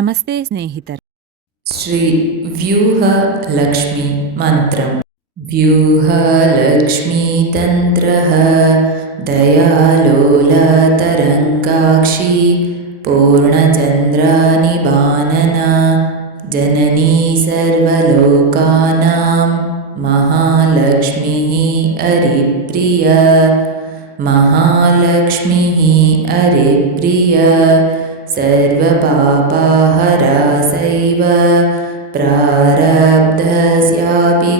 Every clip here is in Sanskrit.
ನಮಸ್ತೆ ಸ್ನೇಹಿತರೆ. ಶ್ರೀ ವ್ಯೂಹಲಕ್ಷ್ಮಿ ಮಂತ್ರಂ. ವ್ಯೂಹಲಕ್ಷ್ಮೀ ತಂತ್ರಃ ದಯಾಲೋಲತರಂಗಾಕ್ಷಿ ಪೂರ್ಣಚಂದ್ರನಿಬಾನನ ಜನನೀ ಸರ್ವಲೋಕಾನಾಂ ಮಹಾಲಕ್ಷ್ಮೀಃ ಹರಿಪ್ರಿಯ. ಮಹಾಲಕ್ಷ್ಮೀಃ ಹರಿಪ್ರಿಯ सर्वपापहरा सैव प्रारब्धस्यापि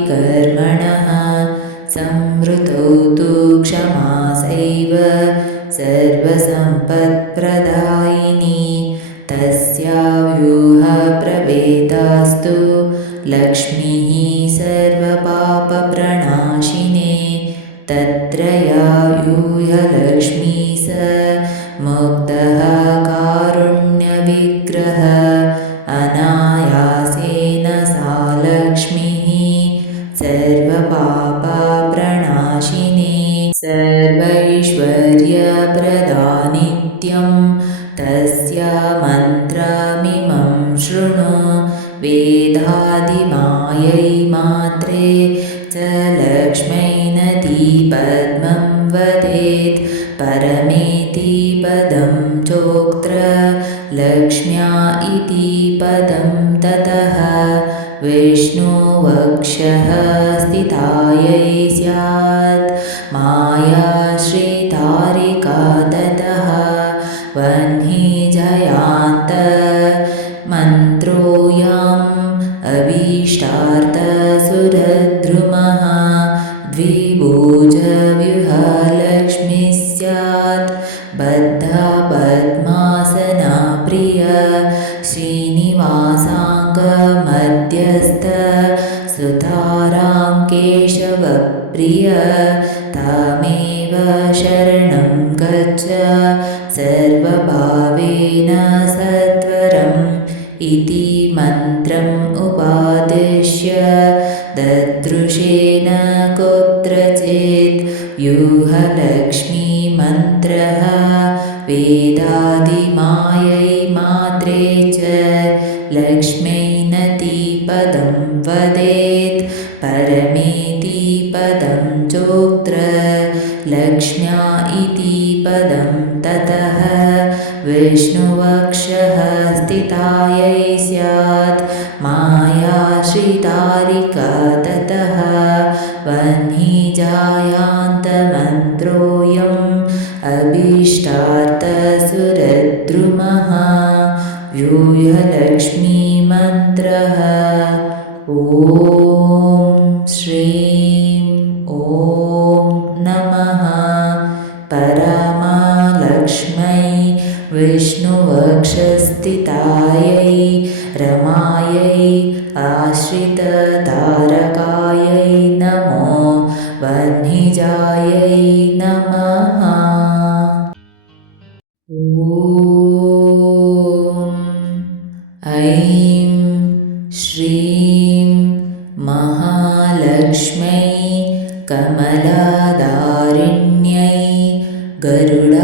कर्मणः संवृतौ तु क्षमा सैव सर्वसम्पत्प्रदायिनी. तस्या व्यूहप्रवेदास्तु लक्ष्मीः सर्वपापप्रणाशिने. तत्र या व्यूहलक्ष्मी स मुक्तः कारुण्यविग्रह अनायासेन सा लक्ष्मीः सर्वपापप्रणाशिनी. सर्वैश्वर्यप्रदा नित्यं तस्या मन्त्रमिमं शृणु. वेदादिमायै मात्रे च लक्ष्मै नदी पद्मं वदेत्. परमेति पदं चोक्त्र लक्ष्म्या इति पदं ततः. विष्णुवक्षः स्थितायै स्यात् मायाश्रितारिका ततः. वह्निजयान्त मन्त्रोऽयम् अभीष्टार्थसुरद्रुमः. द्विभुजव्यूहलक्ष्मी स्यात् बद्धा पद्मासना प्रिय. श्रीनिवासाङ्गमध्यस्थ सुतारां केशवप्रिय. तामेव शरणं गच्छ सर्वभावेन सत्वरम् इति मन्त्रम् उपादिश्य ददृशेन कुत्रचित् व्यूहलक्ष्मी मन्त्रः. वेदादिमायै मात्रे च लक्ष्म्यै नति पदं वदेत्. परमेति पदं चोक्त्र लक्ष्म्या इति पदं ततः. विष्णुवक्षः स्थितायै स्यात् मायाश्रितारिका ततः. वह्निजायान्तमन्त्रोऽयम् अभीष्टार्थसुरद्रुमः. व्यूहलक्ष्मी मन्त्रः. ॐ श्रीं ॐ नमः परमालक्ष्मै विष्णुवक्षस्थितायै रमायै आश्रिततारकायै नमो वह्निजायै नमः. ॐ ऐं श्रीं महालक्ष्मै कमलादारिण्यै गरुडावाहिन्यै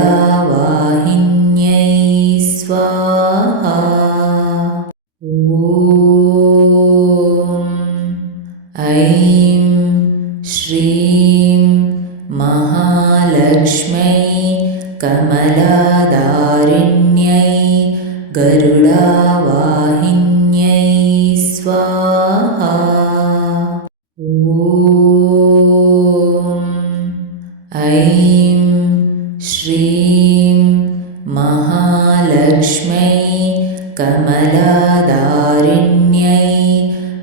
स्वाहा. ॐ ऐं श्रीं महालक्ष्मै कमलादारिण्यै गरुडावाहिन्यै स्वाहा. ॐ ऐं श्रीं महालक्ष्मै कमलादारिण्यै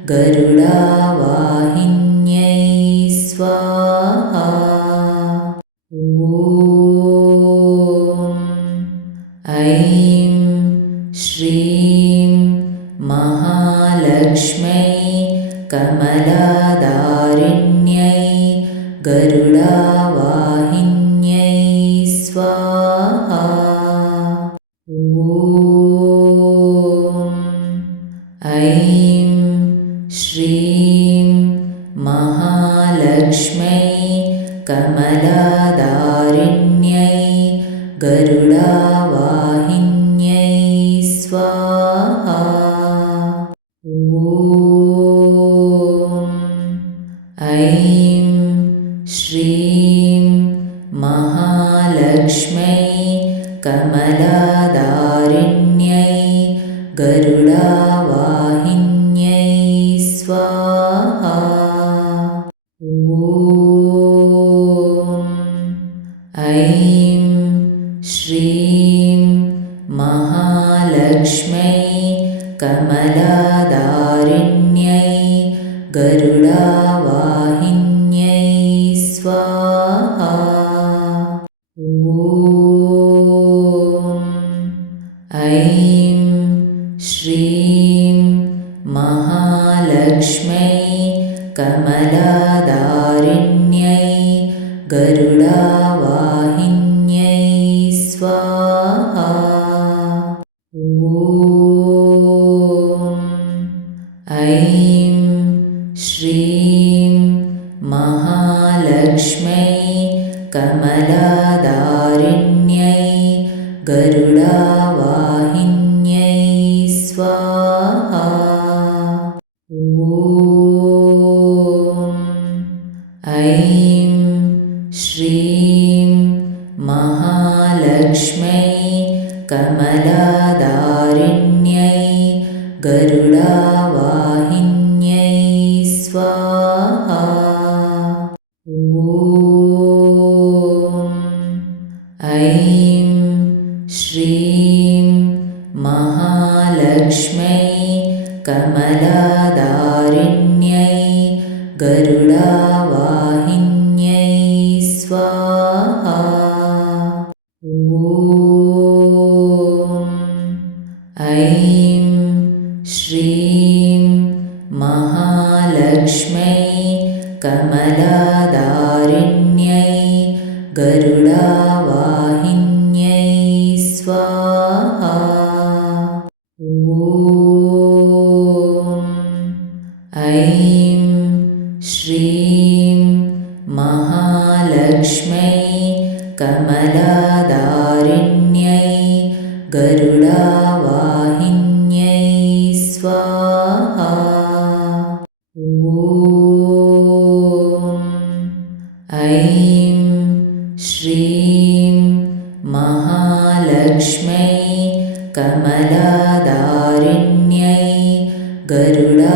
गरुडावाहिन्यै स्वाहा. ॐ ऐं श्रीं महालक्ष्मै कमलादारिण्यै गरुडावाहिन्यै स्वाहा. ॐ ऐं श्रीं महालक्ष्म्यै कमलादारिण्यै गरुडावाहिन्यै स्वाहा। ॐ ऐं श्रीं महालक्ष्म्यै कमलादारिण्यै गरुडावाहिन्यै स्वाहा। ॐ ऐं श्रीं महालक्ष्म्यै कमलादारिण्यै गरुडावाहिन्यै स्वाहा। ॐ ऐं श्रीं महालक्ष्म्यै कमलादारिण्यै गरुडावाहिन्यै स्वाहा। ॐ ऐं श्रीं महालक्ष्म्यै कमलादारिण्यै गरुडावाहिन्यै स्वाहा। ॐ ऐं श्रीं महालक्ष्म्यै कमलादारिण्यै गरुडावाहिन्यै स्वाहा। ॐ ऐं श्रीं महालक्ष्म्यै कमलादारिण्यै गरुडावाहिन्यै स्वाहा। ॐ ऐं श्रीं महालक्ष्म्यै कमलादारिण्यै गरुडावाहिन्यै स्वाहा। ॐ ऐं श्रीं महालक्ष्म्यै कमलादारिण्यै गरुडावाहिन्यै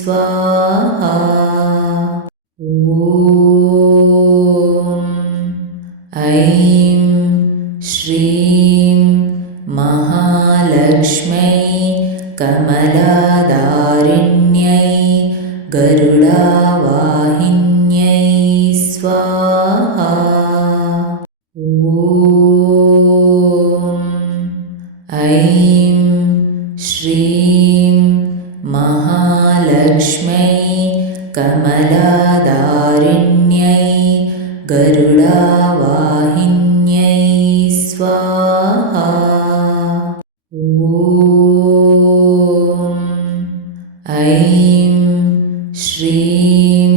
स्वाहा। ॐ ऐं श्रीं महालक्ष्म्यै कमलादारिण्यै गरुडावाहिन्यै स्वाहा। ॐ ऐं श्रीं महालक्ष्म्यै कमलादारिण्यै गरुडावाहिन्यै स्वाहा। ॐ ऐं श्रीं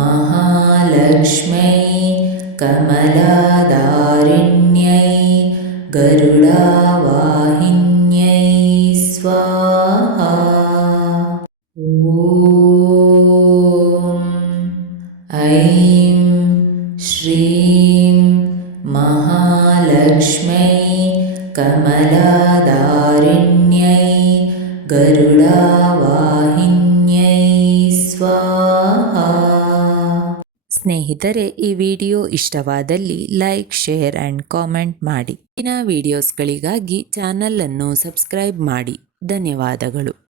महालक्ष्म्यै कमलादारिण्यै गरुडावाहिन्यै स्वाहा। ॐ ऐं श्रीं महालक्ष्म्यै कमलादारिण्यै गरुडावाहिन्यै स्वाहा। ಸ್ನೇಹಿತರೆ, ಈ ವಿಡಿಯೋ ಇಷ್ಟವಾದಲ್ಲಿ ಲೈಕ್, ಶೇರ್ ಆ್ಯಂಡ್ ಕಾಮೆಂಟ್ ಮಾಡಿ. ಇನ್ನ ವಿಡಿಯೋಸ್ಗಳಿಗಾಗಿ ಚಾನಲನ್ನು ಸಬ್ಸ್ಕ್ರೈಬ್ ಮಾಡಿ. ಧನ್ಯವಾದಗಳು.